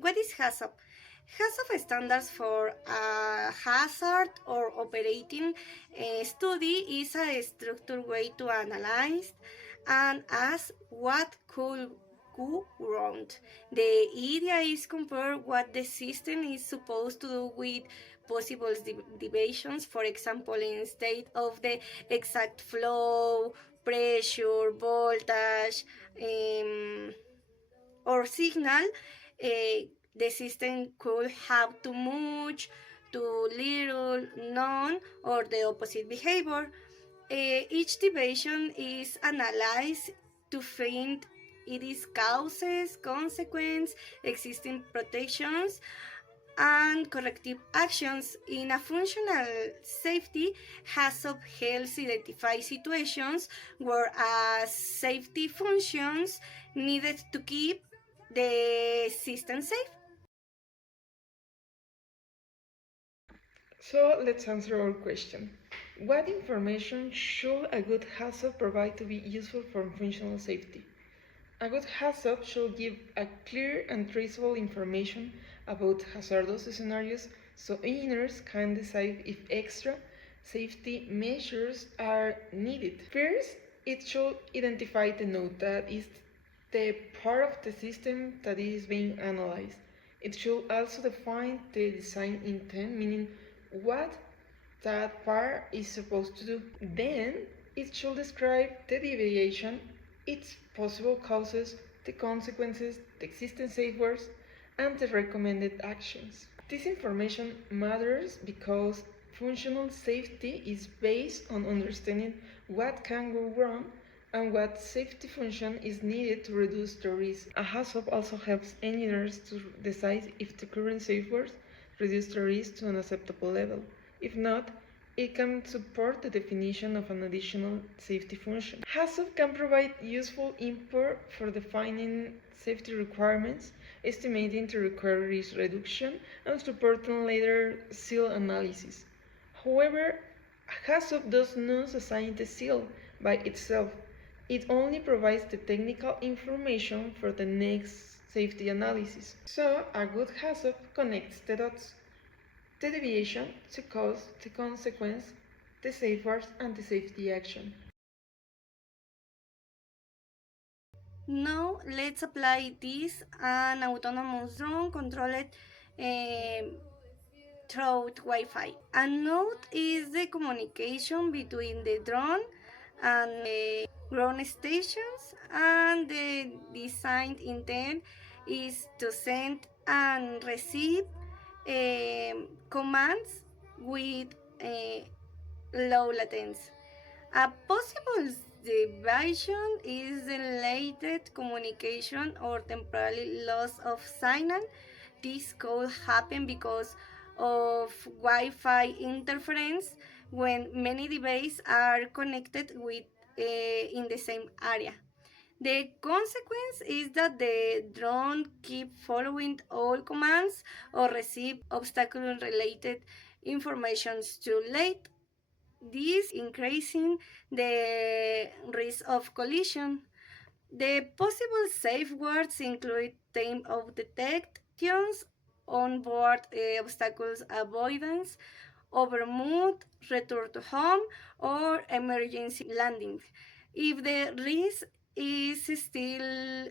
What is HAZOP? HAZOP stands for a hazard or operating study is a structured way to analyze and ask what could go wrong. The idea is compare what the system is supposed to do with possible deviations, for example, instead of the exact flow, pressure, voltage, or signal, the system could have too much, too little, none, or the opposite behavior. Each deviation is analyzed to find its causes, consequences, existing protections, and corrective actions. In a functional safety, HAZOP helps identify situations where safety functions needed to keep the system safe. So let's answer our question. What information should a good HAZOP provide to be useful for functional safety? A good HAZOP should give a clear and traceable information about hazardous scenarios so engineers can decide if extra safety measures are needed. First, it should identify the node that is the part of the system that is being analyzed. It should also define the design intent, meaning what that part is supposed to do. Then it should describe the deviation, its possible causes, the consequences, the existing safeguards, and the recommended actions. This information matters because functional safety is based on understanding what can go wrong and what safety function is needed to reduce the risk. A HAZOP also helps engineers to decide if the current safeguards reduce the risk to an acceptable level. If not, it can support the definition of an additional safety function. HAZOP can provide useful input for defining safety requirements, estimating the required risk reduction, and supporting later SEAL analysis. However, HAZOP does not assign the SEAL by itself. It only provides the technical information for the next safety analysis. So, a good HAZOP connects the dots: the deviation, the cause, the consequence, the safeguards, and the safety action. Now let's apply this an autonomous drone controlled through Wi-Fi. A node is the communication between the drone and the ground stations, and the design intent is to send and receive commands with low latency. A possible deviation is delayed communication or temporary loss of signal. This could happen because of Wi-Fi interference when many devices are connected with in the same area. The consequence is that the drone keep following all commands or receive obstacle-related information too late. This increasing the risk of collision. The possible safeguards include time of detections, onboard obstacles avoidance, overmove, return to home, or emergency landing. If the risk is still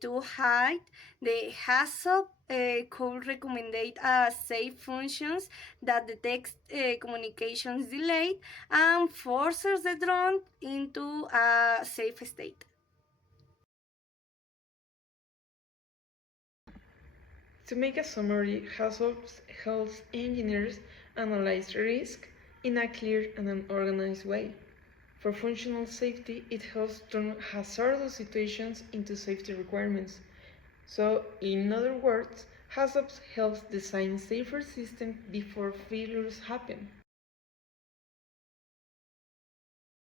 too high, the HAZOP could recommend safe functions that detects communications delayed and forces the drone into a safe state. To make a summary, HAZOP helps engineers analyze risk in a clear and an organized way. For functional safety, it helps turn hazardous situations into safety requirements. So, in other words, HAZOP helps design safer systems before failures happen.